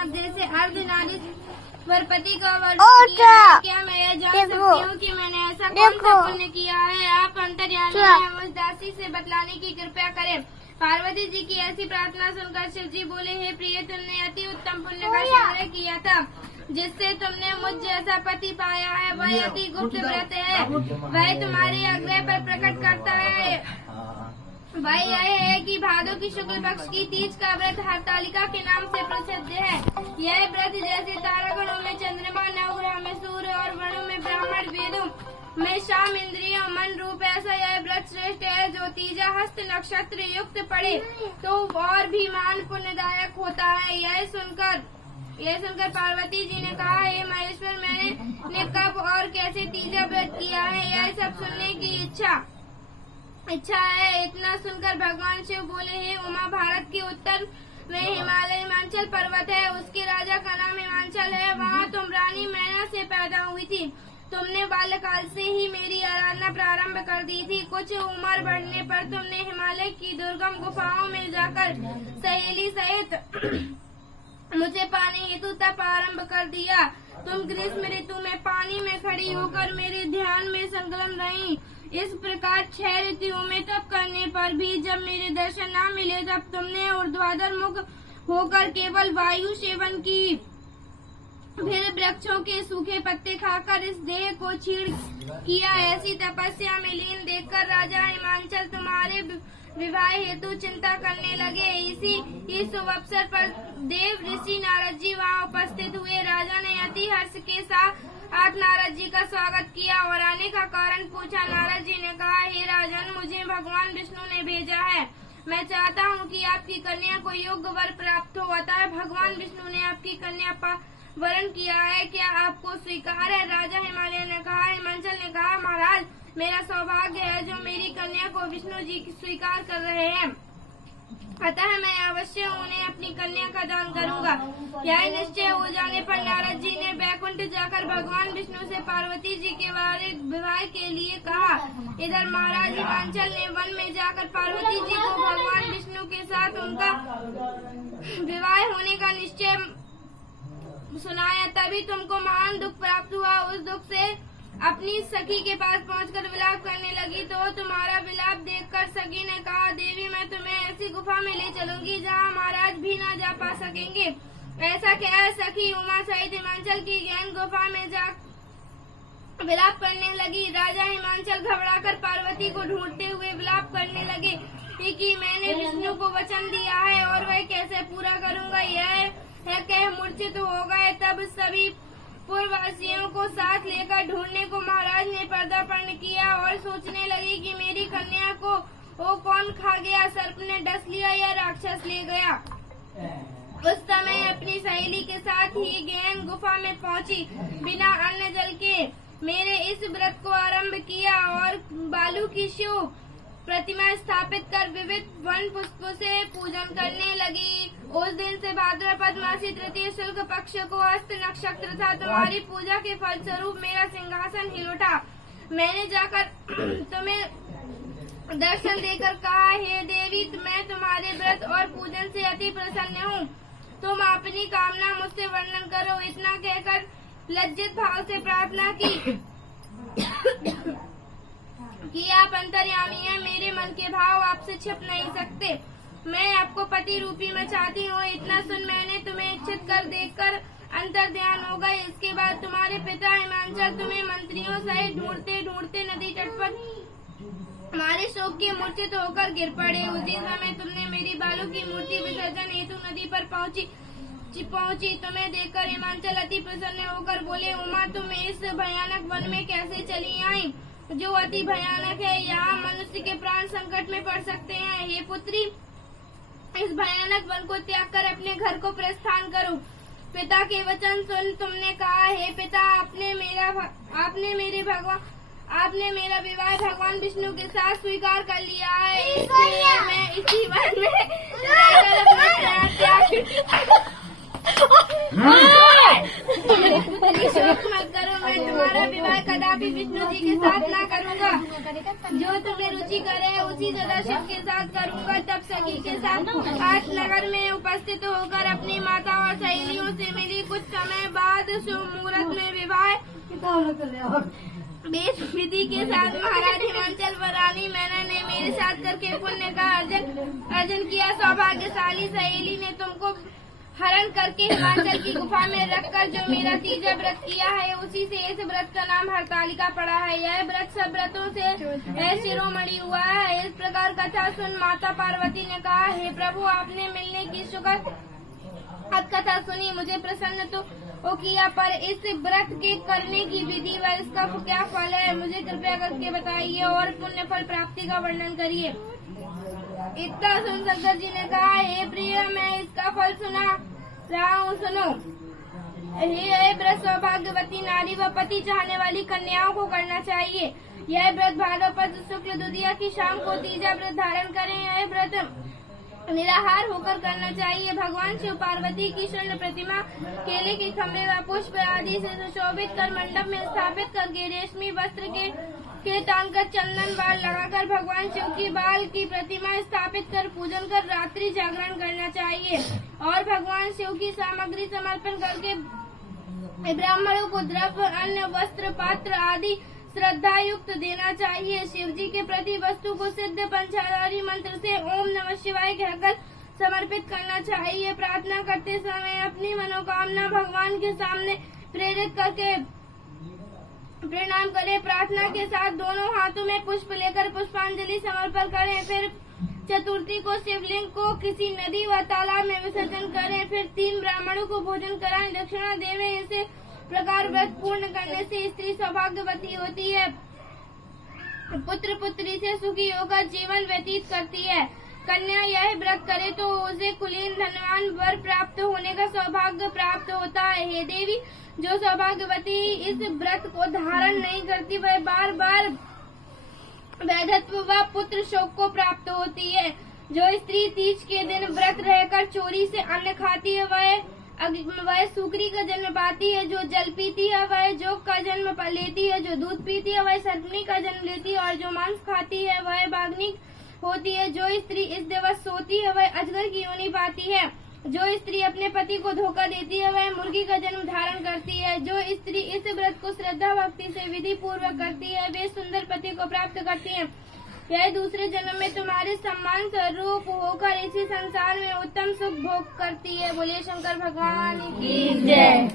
आप जैसे अर्धनारीश्वरपति का वर्णन किया है, क्या मैं यह जान सकती हूँ कि मैंने ऐसा कौन सा पुण्य किया है? आप अंतर्यामी हैं, मुझ दासी से बतलाने की कृपा करें। पार्वती जी की ऐसी प्रार्थना सुनकर शिव जी बोले, हे प्रिय, तुमने अति उत्तम पुण्य का संग्रह किया था, जिससे तुमने मुझ जैसा पति पाया है। वह अति गुप्त व्रत है, वह तुम्हारे आग्रह पर प्रकट करता है। वह यह है कि भादों की शुक्ल पक्ष की तीज का व्रत हरतालिका के नाम से प्रसिद्ध है। यह व्रत जैसे तारागणों में चंद्रमा, नवग्रह में सूर्य और वनों में ब्राह्मण, वेदों में शाम, इंद्रियों, मन रूप, ऐसा यह व्रत श्रेष्ठ है। जो तीजा हस्त नक्षत्र युक्त पड़े तो और भी मान पुण्यदायक होता है। यह सुनकर पार्वती जी ने कहा, हे महेश्वर, मैंने कब और कैसे तीजा व्रत किया है, यह सब सुनने की इच्छा है। इतना सुनकर भगवान शिव बोले, हे उमा, भारत के उत्तर में हिमाचल पर्वत है, उसके राजा का नाम हिमाचल है। वहाँ तुम रानी मैना से पैदा हुई थी। तुमने बाल्यकाल से ही मेरी आराधना प्रारंभ कर दी थी। कुछ उम्र बढ़ने पर तुमने हिमालय की दुर्गम गुफाओं में जाकर सहेली सहित मुझे पानी हेतु तप आरंभ कर दिया। तुम ग्रीष्म ऋतु में पानी में खड़ी होकर मेरे ध्यान में संलग्न रही। इस प्रकार 6 ऋतुओं में तप करने पर भी जब मेरे दर्शन न मिले, तब तुमने ऊर्ध्वाधर मुख होकर केवल वायु सेवन की, फिर वृक्षों के सूखे पत्ते खाकर इस देह को छीण किया। ऐसी तपस्या में लीन देखकर राजा हिमाचल तुम्हारे विवाह हेतु चिंता करने लगे। इसी शुभ अवसर पर देव ऋषि नारद जी वहाँ उपस्थित हुए। राजा ने अति हर्ष के साथ नारद जी का स्वागत किया और आने का कारण पूछा। नारद जी ने कहा, हे राजन, मुझे भगवान विष्णु ने भेजा है। मैं चाहता हूँ कि आपकी कन्या को योग्य वर प्राप्त हो। अतः भगवान विष्णु ने आपकी कन्या वरण किया है, क्या आपको स्वीकार है? राजा हिमाचल ने कहा, महाराज, मेरा सौभाग्य है जो मेरी कन्या को विष्णु जी स्वीकार कर रहे हैं, अतः मैं अवश्य उन्हें अपनी कन्या का दान करूंगा। यह निश्चय हो जाने पर नारद जी ने बैकुंठ जाकर भगवान विष्णु से पार्वती जी के विवाह के लिए कहा। इधर महाराज हिमाचल ने वन में जाकर पार्वती जी को भगवान विष्णु के साथ उनका विवाह होने का निश्चय सुनाया। तभी तुमको महान दुख प्राप्त हुआ। उस दुख से अपनी सखी के पास पहुंचकर विलाप करने लगी, तो तुम्हारा विलाप देखकर सखी ने कहा, देवी, मैं तुम्हें ऐसी गुफा में ले चलूंगी जहां महाराज भी न जा पा सकेंगे। ऐसा कह सखी उमा सहित हिमाचल की गहन गुफा में जा विलाप करने लगी। राजा हिमाचल घबराकर पार्वती को ढूंढते हुए विलाप करने लगे कि मैंने विष्णु को वचन दिया है और वह कैसे पूरा करूंगा, यह कह मूर्छित हो गए। तब सभी पूर्ववासियों को साथ लेकर ढूंढने को महाराज ने पदार्पण किया और सोचने लगी कि मेरी कन्या को वो कौन खा गया, सर्प ने डस लिया या राक्षस ले गया। उस समय अपनी सहेली के साथ ही गहन गुफा में पहुंची। बिना अन्न जल के मेरे इस व्रत को आरंभ किया और बालू की शिव प्रतिमा स्थापित कर विविध वन पुष्पों से पूजन करने लगी। उस दिन से भाद्रपद मासी तृतीय शुक्ल पक्ष को हस्त नक्षत्र था। तुम्हारी पूजा के फलस्वरूप मेरा सिंहासन हिल उठा। मैंने जाकर तुम्हें दर्शन देकर कहा, हे देवी, मैं तुम्हारे व्रत और पूजन से अति प्रसन्न हूँ। तुम अपनी कामना मुझसे वर्णन करो। इतना कहकर लज्जित भाव से प्रार्थना की कि आप अंतर्यामी हैं, मेरे मन के भाव आपसे छिप नहीं सकते। मैं आपको पति रूपी में चाहती हूँ। इतना सुन मैंने तुम्हें इच्छित कर देखकर अंतर ध्यान हो गए। इसके बाद तुम्हारे पिता हिमाचल तुम्हें मंत्रियों सहित ढूंढते ढूंढते नदी तट पर हमारे शोक के मूर्छित होकर गिर पड़े। उसी समय तुमने मेरी बालू की मूर्ति विसर्जन हेतु नदी पर पहुंची। तुम्हें देखकर हिमाचल अति प्रसन्न होकर बोले, उमा, तुम इस भयानक वन में कैसे चली आई, जो अति भयानक है। यहाँ मनुष्य के प्राण संकट में पड़ सकते हैं। हे पुत्री, इस भयानक वन को त्याग कर अपने घर को प्रस्थान करो। पिता के वचन सुन तुमने कहा, हे पिता, आपने मेरा विवाह भगवान विष्णु के साथ स्वीकार कर लिया है, इसलिए मैं इसी वन में रहकर अपना प्राण त्याग शोक मत करो, मैं तुम्हारा विवाह कदापि विष्णु जी के साथ ना करूँगा। जो तुम्हें रुचि करे उसी सदाशिव के साथ करूँगा। तब सखी के साथ आठ नगर में उपस्थित होकर अपनी माता और सहेलियों से मिली। कुछ समय बाद शुभ मुहूर्त में विवाह बेश विधि के साथ महाराज हिमाचल व रानी मैना ने मेरे साथ करके पुण्य का अर्जन किया। सौभाग्यशाली सहेली ने तुमको हरण करके हिमाचल की गुफा में रखकर जो मेरा तीजा व्रत किया है, उसी से इस व्रत का नाम हरतालिका पड़ा है। यह व्रत सब व्रतों से शिरोमणि हुआ है। इस प्रकार कथा सुन माता पार्वती ने कहा, हे प्रभु, आपने मिलने की सुखद कथा सुनी, मुझे प्रसन्न तो किया, पर इस व्रत के करने की विधि व इसका क्या फल है, मुझे कृपया करके बताइए और पुण्य फल प्राप्ति का वर्णन करिए। इतना सुन शंकर जी ने कहा, हे प्रिय, मैं इसका फल सुना रहा हूँ, सुनो। यह व्रत सौभाग्यवती नारी व पति चाहने वाली कन्याओं को करना चाहिए। यह व्रत भाद्रपद शुक्ल द्वितीया की शाम को तीजा व्रत धारण करें। यह व्रत निराहार होकर करना चाहिए। भगवान शिव पार्वती की स्वर्ण प्रतिमा केले के खम्भे व पुष्प आदि से सुशोभित कर मंडप में स्थापित करके रेशमी वस्त्र के टांगकर चंदन बाल लगाकर भगवान शिव की बाल की प्रतिमा स्थापित कर पूजन कर रात्रि जागरण करना चाहिए और भगवान शिव की सामग्री समर्पण करके ब्राह्मणों को द्रव्य, अन्न, वस्त्र, पात्र आदि श्रद्धा युक्त देना चाहिए। शिव जी के प्रति वस्तु को सिद्ध पंचाधारी मंत्र से ओम नमः शिवाय कहकर समर्पित करना चाहिए। प्रार्थना करते समय अपनी मनोकामना भगवान के सामने प्रेरित करके प्रणाम करें। प्रार्थना के साथ दोनों हाथों में पुष्प लेकर पुष्पांजलि समर्पण करें। फिर चतुर्थी को शिवलिंग को किसी नदी व तालाब में विसर्जन करें। फिर 3 ब्राह्मणों को भोजन कराएं, दक्षिणा देवें। इसे प्रकार व्रत पूर्ण करने से स्त्री सौभाग्यवती होती है, पुत्र पुत्री से सुखी होकर जीवन व्यतीत करती है। कन्या यह व्रत करे तो उसे कुलीन धनवान वर प्राप्त होने का सौभाग्य प्राप्त होता है। हे देवी, जो सौभाग्यवती इस व्रत को धारण नहीं करती वह बार बार वैधत्व व पुत्र शोक को प्राप्त होती है। जो स्त्री तीज के दिन व्रत रहकर चोरी से अन्न खाती है वह सुकरी का जन्म पाती है। जो जल पीती है वह जोग का जन्म लेती है। जो दूध पीती है वह सर्पनी का जन्म लेती है और जो मांस खाती है वह बाघनी होती है। जो स्त्री इस दिवस सोती है वह अजगर की योनि पाती है। जो स्त्री अपने पति को धोखा देती है वह मुर्गी का जन्म धारण करती है। जो स्त्री इस व्रत को श्रद्धा भक्ति से विधि पूर्वक करती है वे सुंदर पति को प्राप्त करती है। यह दूसरे जन्म में तुम्हारे सम्मान स्वरूप होकर इसी संसार में उत्तम सुख भोग करती है। बोलिए शंकर भगवान की जय।